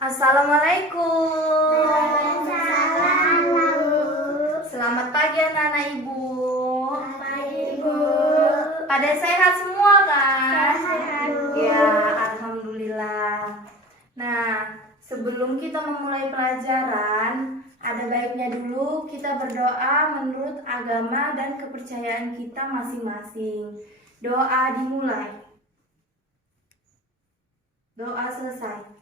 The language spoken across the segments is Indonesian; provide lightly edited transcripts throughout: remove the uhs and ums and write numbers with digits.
Assalamualaikum. Waalaikumsalam, Bu. Selamat pagi anak-anak ibu. Pagi, Bu. Pada sehat semua kan? Sehat, Bu. Ya, alhamdulillah. Nah, sebelum kita memulai pelajaran, ada baiknya dulu kita berdoa menurut agama dan kepercayaan kita masing-masing. Doa dimulai. Doa selesai.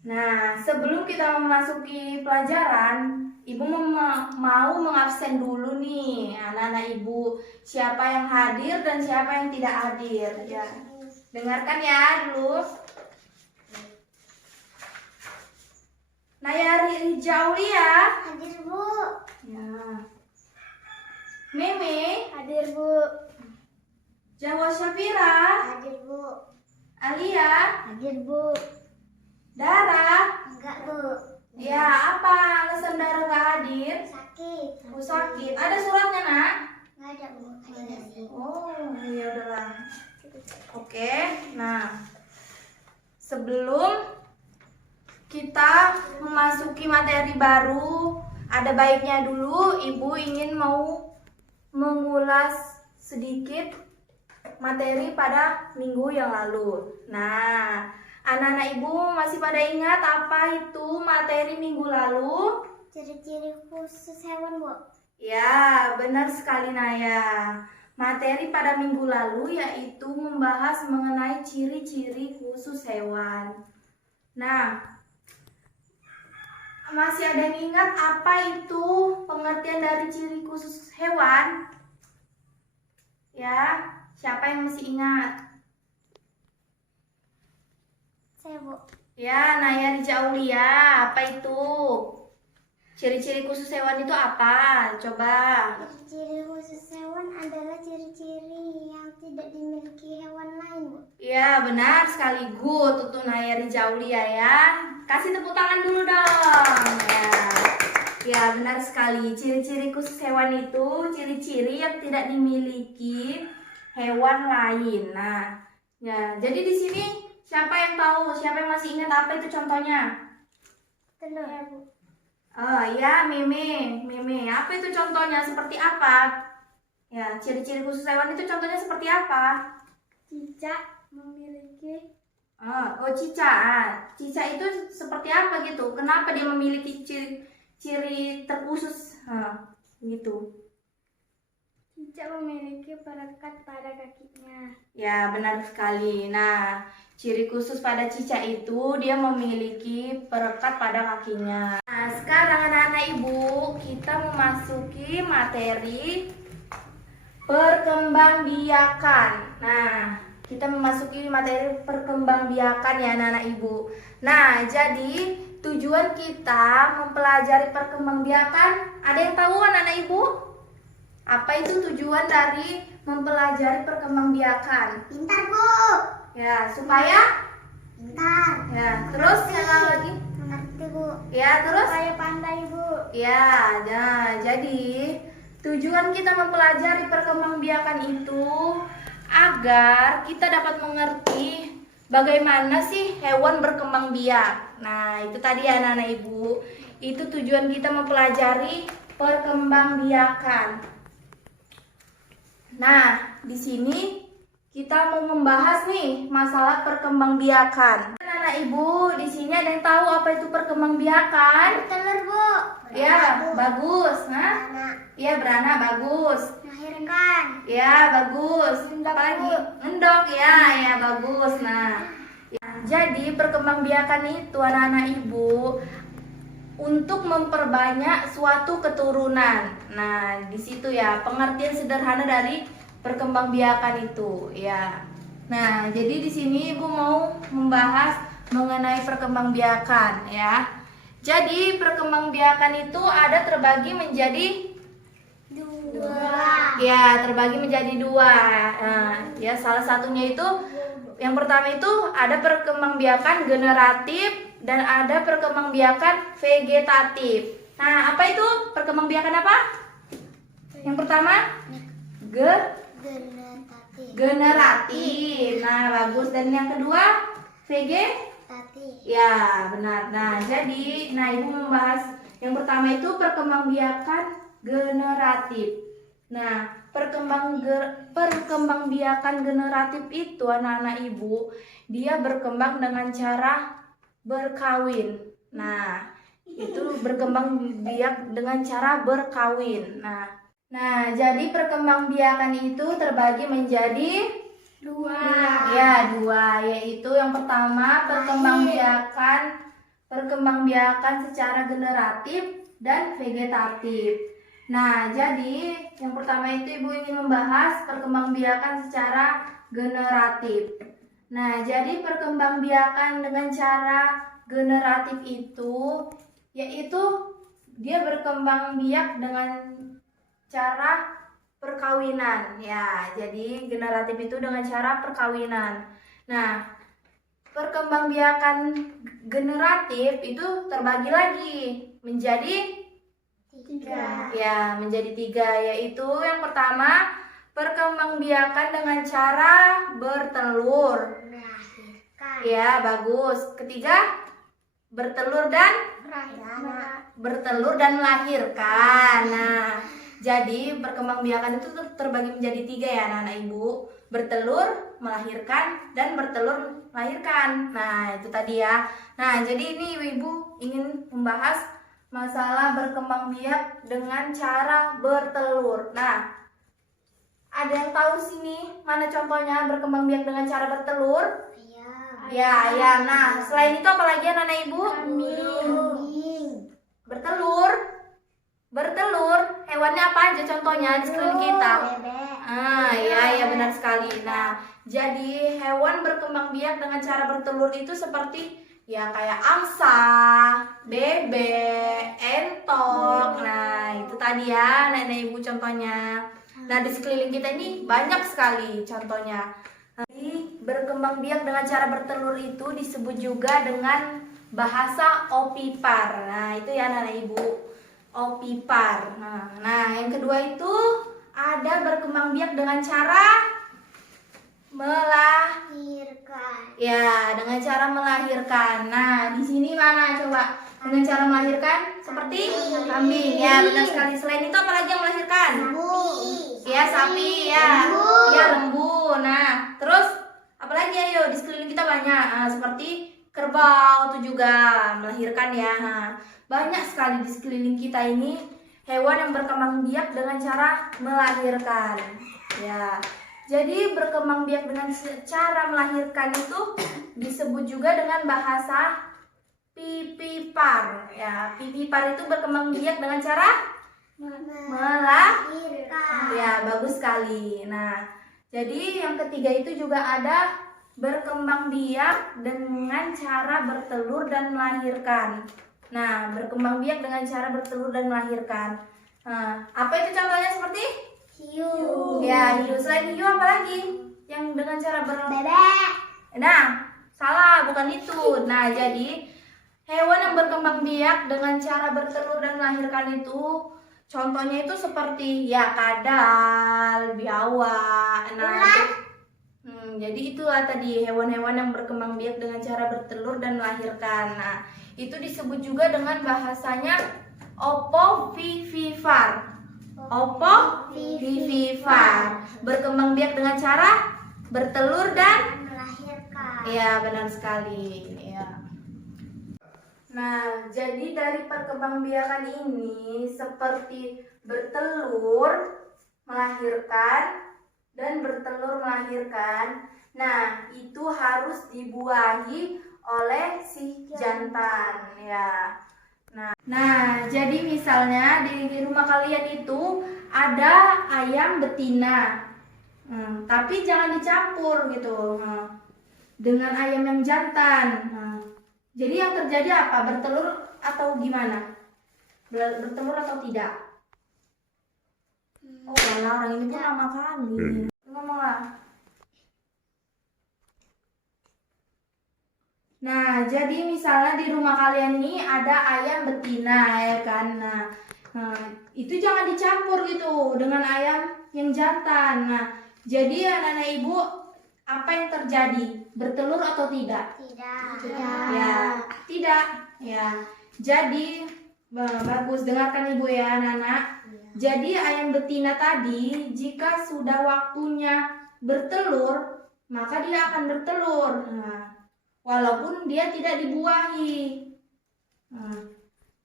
Nah, sebelum kita memasuki pelajaran, Ibu mau mengabsen dulu nih anak-anak Ibu, siapa yang hadir dan siapa yang tidak hadir. Ya, dengarkan ya dulu. Nayari Jaulia. Hadir, Bu. Ya. Meme. Hadir, Bu. Jawa Syafira. Hadir, Bu. Alia. Hadir, Bu. Dara. Enggak, Bu. Ya, apa alasan Dara nggak hadir? Sakit. Oh, sakit. Ada suratnya, Nak? Enggak ada, Bu. Ada sih. Oh, ya udahlah. Oke. Nah, sebelum kita memasuki materi baru, ada baiknya dulu Ibu ingin mau mengulas sedikit materi pada minggu yang lalu. Nah, anak-anak Ibu masih pada ingat apa itu materi minggu lalu? Ciri-ciri khusus hewan, Bu. Ya, benar sekali Naya. Materi pada minggu lalu yaitu membahas mengenai ciri-ciri khusus hewan. Nah, masih ada yang ingat apa itu pengertian dari ciri khusus hewan? Ya, siapa yang masih ingat? Saya, Bu. Ya, Naya Rijaulia, apa itu? Ciri-ciri khusus hewan itu apa? Coba. Ciri-ciri khusus hewan adalah ciri-ciri yang tidak dimiliki hewan lain, Bu. Ya, benar sekali. Good untuk Naya Rijaulia ya. Kasih tepuk tangan dulu dong. Ya, benar sekali. Ciri-ciri khusus hewan itu ciri-ciri yang tidak dimiliki hewan lain. Nah, ya, jadi di sini siapa yang tahu? Siapa yang masih ingat apa itu contohnya? Telur, ya, Bu. Oh ya, Meme. Apa itu contohnya? Seperti apa? Ya, ciri-ciri khusus hewan itu contohnya seperti apa? Cicak memiliki Oh, cicak. Cicak itu seperti apa gitu? Kenapa dia memiliki ciri terkhusus? Gitu. Cicak memiliki perekat pada kakinya. Ya, benar sekali. Nah, ciri khusus pada cicak itu dia memiliki perekat pada kakinya. Nah, sekarang anak-anak Ibu, kita memasuki materi perkembangbiakan. Nah, kita memasuki materi perkembangbiakan ya anak-anak Ibu. Nah, jadi tujuan kita mempelajari perkembangbiakan, ada yang tahu anak-anak Ibu? Apa itu tujuan dari mempelajari perkembangbiakan? Pintar, Bu. Ya, supaya Pintar. ya, terus yang lagi? Mengerti, Bu. Ya, terus? Supaya pandai, Bu. Ya, nah, jadi tujuan kita mempelajari perkembangbiakan itu agar kita dapat mengerti bagaimana sih hewan berkembang biak. Nah, itu tadi ya anak-anak Ibu. Itu tujuan kita mempelajari perkembangbiakan. Nah, di sini kita mau membahas nih masalah perkembangbiakan. Anak-anak Ibu, di sini ada yang tahu apa itu perkembangbiakan? Telur, Bu. Ya, bagus. Nah, Anak. ya beranak bagus. Melahirkan. Ya, bagus. Endok, Apa lagi? Bu. Endok ya, ya bagus. Nah, ya, jadi perkembangbiakan itu anak-anak Ibu untuk memperbanyak suatu keturunan. Nah, di situ ya pengertian sederhana dari perkembangbiakan itu, ya. Nah, jadi di sini Ibu mau membahas mengenai perkembangbiakan, ya. Jadi perkembangbiakan itu ada terbagi menjadi Dua. ya, terbagi menjadi dua. Nah, ya salah satunya itu yang pertama itu ada perkembangbiakan generatif dan ada perkembangbiakan vegetatif. Nah, apa itu perkembangbiakan apa? Yang pertama Generatif. generatif. Nah, bagus. Dan yang kedua vegetatif. generatif. Ya, benar. Nah, jadi, Ibu membahas yang pertama itu perkembangbiakan generatif. Nah, perkembangbiakan generatif itu anak-anak Ibu, dia berkembang dengan cara berkawin. Nah, itu berkembang biak dengan cara berkawin. Nah, jadi perkembangbiakan itu terbagi menjadi Dua. dua, yaitu yang pertama perkembangbiakan secara generatif dan vegetatif. Nah, jadi yang pertama itu Ibu ingin membahas perkembangbiakan secara generatif. Nah, jadi perkembangbiakan dengan cara generatif itu yaitu dia berkembang biak dengan cara perkawinan. Ya, jadi generatif itu dengan cara perkawinan. Nah, perkembangbiakan generatif itu terbagi lagi menjadi menjadi tiga, yaitu yang pertama perkembangbiakan dengan cara bertelur. Melahirkan. Ya, bagus. Ketiga, bertelur dan melahirkan. Nah, jadi perkembangbiakan itu terbagi menjadi tiga ya anak-anak Ibu. Bertelur, melahirkan, dan bertelur, melahirkan. Nah, itu tadi ya. Nah, jadi ini Ibu ingin membahas masalah berkembang biak dengan cara bertelur. Nah, ada yang tahu sini mana contohnya berkembang biak dengan cara bertelur? Ya. Nah, selain itu apa lagi anak-anak Ibu? Kambing. Bertelur. Hewannya apa aja contohnya di sekeliling kita? Bebek. Ya benar sekali. Nah, jadi hewan berkembang biak dengan cara bertelur itu seperti ya kayak angsa, bebek, entok. Nah, itu tadi ya nenek Ibu contohnya. Nah, di sekeliling kita ini banyak sekali contohnya. Jadi, berkembang biak dengan cara bertelur itu disebut juga dengan bahasa opipar. Nah, itu ya anak Ibu, opipar. Nah, yang kedua itu ada berkembang biak dengan cara Melahirkan. Ya, dengan cara melahirkan. Nah, di sini mana coba? Dengan cara melahirkan seperti kambing. Ya, benar sekali. Selain itu apa lagi yang melahirkan? Ya, sapi ya. Ya, lembu. Nah, terus apa lagi ayo di sekeliling kita banyak. Seperti kerbau itu juga melahirkan ya. Banyak sekali di sekeliling kita ini hewan yang berkembang biak dengan cara melahirkan. Ya. Jadi berkembang biak dengan cara melahirkan itu disebut juga dengan bahasa pipipar. Ya, pipipar itu berkembang biak dengan cara Melahirkan. Ya, bagus sekali. Nah, jadi yang ketiga itu juga ada berkembang biak dengan cara bertelur dan melahirkan. Nah, berkembang biak dengan cara bertelur dan melahirkan. Nah, apa itu contohnya seperti? Hiu. Ya, hiu. Selain hiu apa lagi? Yang dengan cara Bebek. Nah, salah, bukan itu. Nah, jadi hewan yang berkembang biak dengan cara bertelur dan melahirkan itu contohnya itu seperti ya kadal, biawak. Nah, jadi itulah tadi hewan-hewan yang berkembang biak dengan cara bertelur dan melahirkan. Nah, itu disebut juga dengan bahasanya opovivipar. Opovivipar. Berkembang biak dengan cara bertelur dan Melahirkan. ya, benar sekali. Ya. Nah, jadi dari perkembangbiakan ini seperti bertelur, melahirkan, dan bertelur melahirkan. Nah, itu harus dibuahi oleh si jantan ya. Nah, jadi misalnya di rumah kalian itu ada ayam betina. Tapi jangan dicampur gitu. Dengan ayam yang jantan. Jadi yang terjadi apa? Bertelur atau gimana? Bertelur atau tidak? Oh, lah, orang ini pun lama kali. Ngomonglah. Nah, jadi misalnya di rumah kalian ini ada ayam betina ya kan. Nah, itu jangan dicampur gitu dengan ayam yang jantan. Nah, jadi anak-anak Ibu, apa yang terjadi? bertelur atau tidak? Tidak. Ya, tidak. Ya. Jadi bagus, dengarkan Ibu ya, anak-anak. Jadi ayam betina tadi jika sudah waktunya bertelur, maka dia akan bertelur. Nah, walaupun dia tidak dibuahi.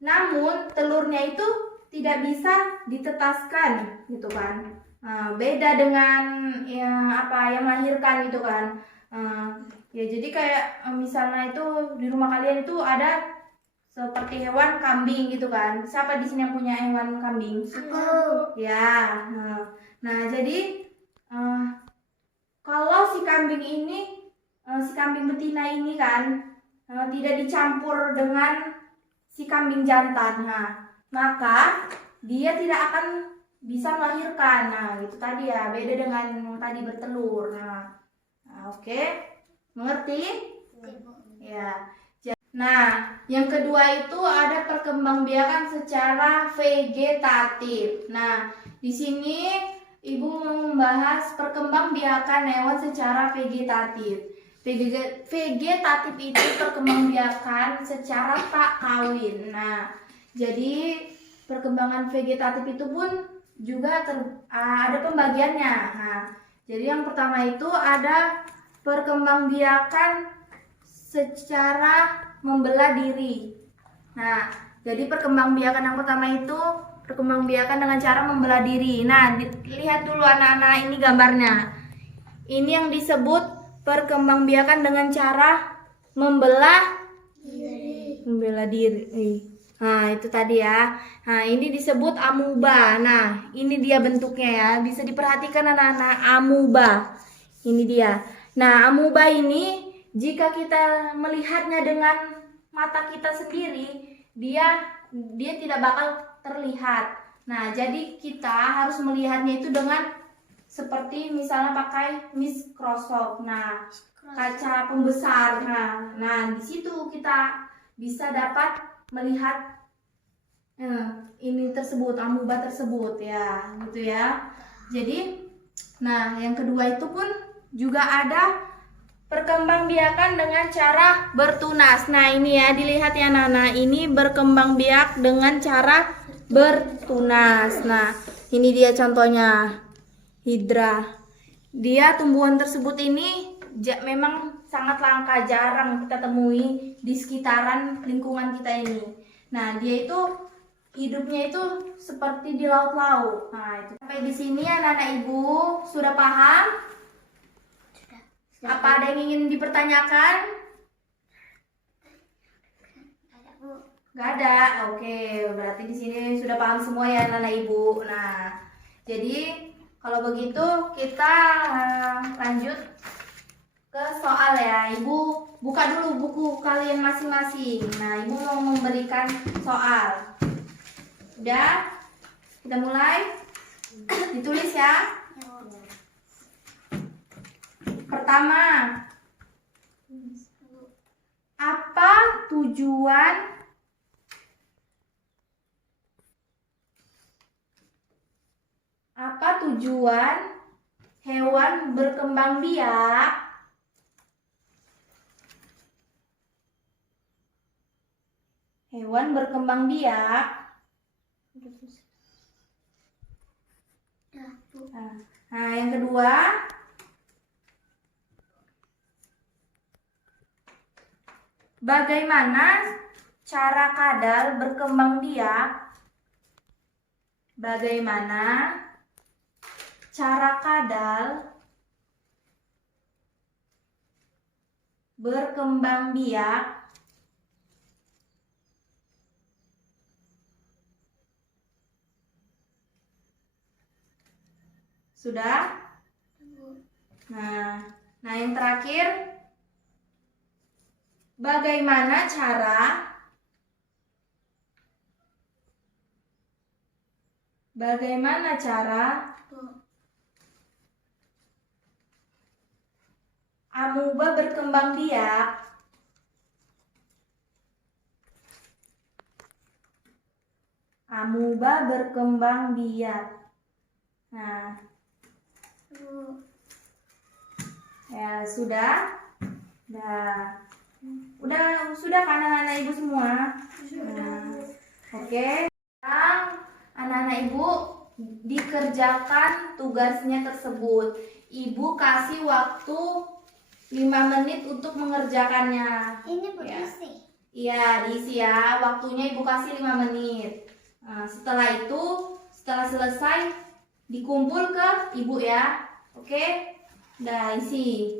Namun telurnya itu tidak bisa ditetaskan, gitu kan. Beda dengan yang melahirkan gitu kan. Ya jadi kayak misalnya itu di rumah kalian itu ada seperti hewan kambing gitu kan. Siapa di sini yang punya hewan kambing? Aku. Ya. Nah jadi kalau si kambing ini, si kambing betina ini kan tidak dicampur dengan si kambing jantan, maka dia tidak akan bisa melahirkan. Nah itu tadi ya, beda dengan yang tadi bertelur. Oke, mengerti? Ya. Nah, yang kedua itu ada perkembangbiakan secara vegetatif. Nah, di sini Ibu mau membahas perkembangbiakan hewan secara vegetatif. Vegetatif itu perkembangbiakan secara tak kawin. Nah, jadi perkembangan vegetatif itu pun juga ada pembagiannya. Nah, jadi yang pertama itu ada perkembangbiakan secara membelah diri. Nah, jadi perkembangbiakan yang pertama itu perkembangbiakan dengan cara membelah diri. Nah, lihat dulu anak-anak ini gambarnya. Ini yang disebut perkembangbiakan dengan cara membelah diri. Nah, itu tadi ya. Nah, ini disebut amuba. Nah, ini dia bentuknya ya. Bisa diperhatikan anak-anak, amuba. Ini dia. Nah, amuba ini jika kita melihatnya dengan mata kita sendiri, dia tidak bakal terlihat. Nah, jadi kita harus melihatnya itu dengan seperti misalnya pakai mikroskop. Nah, kaca pembesar. Nah, di situ kita bisa dapat melihat ini tersebut, amuba tersebut ya, gitu ya. Jadi, nah yang kedua itu pun juga ada perkembangbiakan dengan cara bertunas. Nah ini ya, dilihat ya Nana, ini berkembangbiak dengan cara bertunas. Nah ini dia contohnya, hidra. Dia tumbuhan tersebut ini memang sangat langka, jarang kita temui di sekitaran lingkungan kita ini. Nah dia itu hidupnya itu seperti di laut-laut. Nah itu. Sampai di sini anak-anak Ibu sudah paham? Apa ada yang ingin dipertanyakan? Gak ada. Oke, berarti di sini sudah paham semua ya anak-anak Ibu. Nah, jadi kalau begitu kita lanjut ke soal ya. Ibu buka dulu buku kalian masing-masing. Nah, Ibu mau memberikan soal. Udah? Kita mulai? Ditulis ya. Pertama, apa tujuan hewan berkembang biak Nah, yang kedua, bagaimana cara kadal berkembang biak? Bagaimana cara kadal berkembang biak? Sudah? Nah, yang terakhir, bagaimana cara amuba berkembang biak? Nah, ya sudah. Nah, sudah kan anak-anak ibu semua? Nah, oke. Sekarang anak-anak ibu dikerjakan tugasnya tersebut. Ibu kasih waktu 5 menit untuk mengerjakannya. Ini buat Ya. isi. Iya, diisi ya. Waktunya ibu kasih 5 menit. Nah, setelah itu, setelah selesai, dikumpul ke ibu ya. Oke? Udah isi.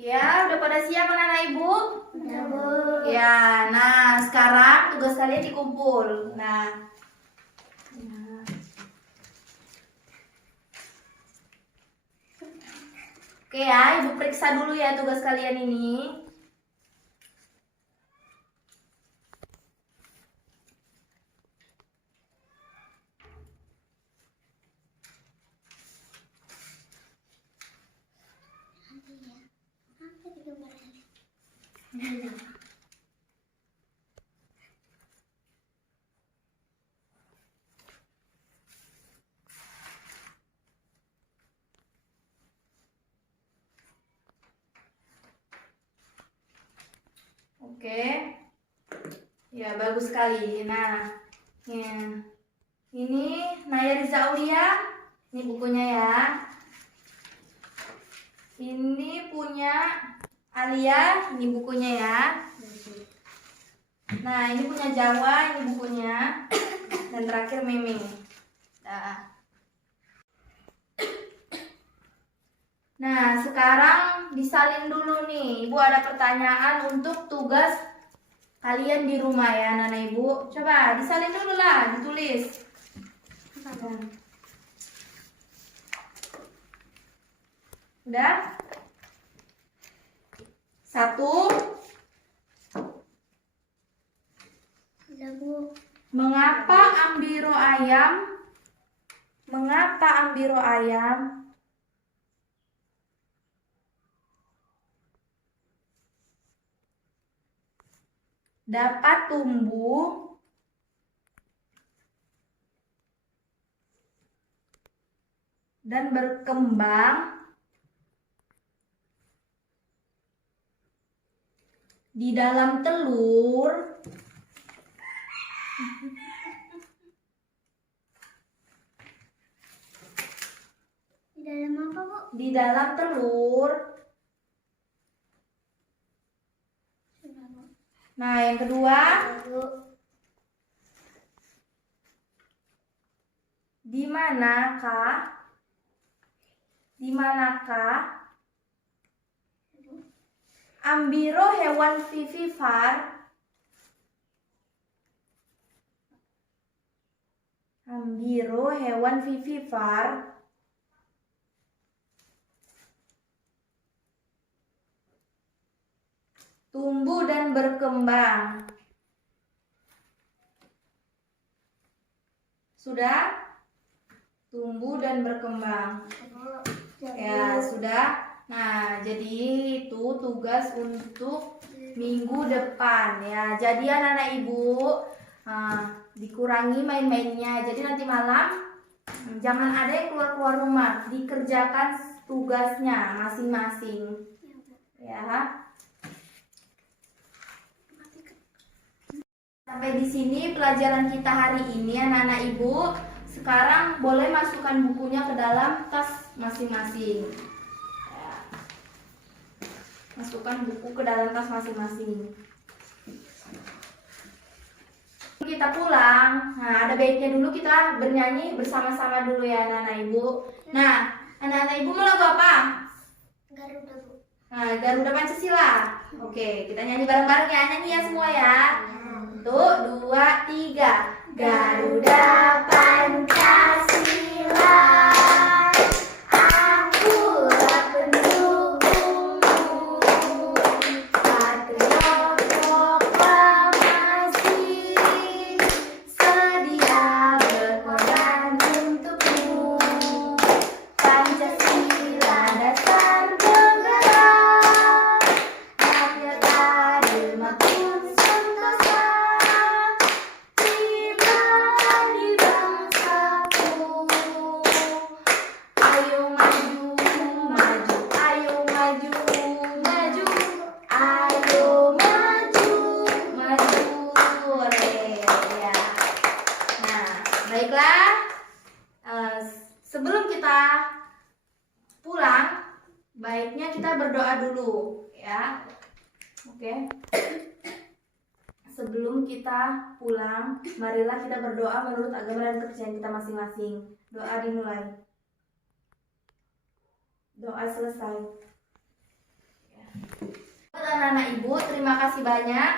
Ya, udah pada siap anak-anak ibu? Udah, Bu. Ya, nah sekarang tugas kalian dikumpul. Nah. Oke ya, ibu periksa dulu ya tugas kalian ini. Nanti ya. Apa di gambarnya? Oke. Ya, bagus sekali. Nah, ya. Ini Naya Riza Aulia. Ini bukunya ya. Ini punya Alia, ini bukunya ya. Nah, ini punya Jawa, ini bukunya. Dan terakhir Meme. Nah, sekarang disalin dulu nih. Ibu ada pertanyaan untuk tugas kalian di rumah ya, anak-anak ibu. Coba disalin dulu lah, ditulis. Udah? 1. Udah, Bu. Mengapa Ambiro ayam dapat tumbuh dan berkembang di dalam telur Di dalam apa, Bu? di dalam telur. Sudah, Bu. Nah, yang kedua, Udah, Bu. di manakah Ambiro hewan vivipar tumbuh dan berkembang. Sudah? Tumbuh dan berkembang. Ya, sudah. Nah, jadi itu tugas untuk minggu depan ya. Jadi anak-anak ibu, dikurangi main-mainnya. Jadi nanti malam jangan ada yang keluar-keluar rumah. Dikerjakan tugasnya masing-masing. Ya. Sampai di sini pelajaran kita hari ini anak-anak ibu. Sekarang boleh masukkan bukunya ke dalam tas masing-masing. Ya. Masukkan buku ke dalam tas masing-masing. Kita pulang. Nah, ada baiknya dulu kita bernyanyi bersama-sama dulu ya anak-anak ibu. Nah, anak-anak ibu mau lagu apa? Garuda, Bu. Nah, Garuda Pancasila. Oke, kita nyanyi bareng-bareng ya. Nyanyi ya semua ya. 1, 2, 3. Garuda Pancasila, akulah pendukungmu, patriot proklamasi, sedia berkorban untukmu. Pancasila dasar penggerak, rakyat adil makmur sentosa, pribadi bangsaku. Ayo maju, maju, ayo maju, maju, ayo maju, maju. Ya. Nah, baiklah. Sebelum kita pulang, baiknya kita berdoa dulu, ya. Oke. Sebelum kita pulang, marilah kita berdoa menurut agama dan kepercayaan kita masing-masing. Doa dimulai. Doa selesai. Ya. Buat anak-anak ibu, terima kasih banyak.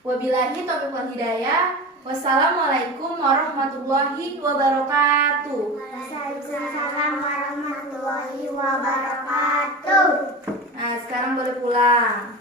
Wabillahi taufiq wal hidayah. Wassalamualaikum warahmatullahi wabarakatuh. Waalaikumsalam warahmatullahi wabarakatuh. Nah, sekarang boleh pulang.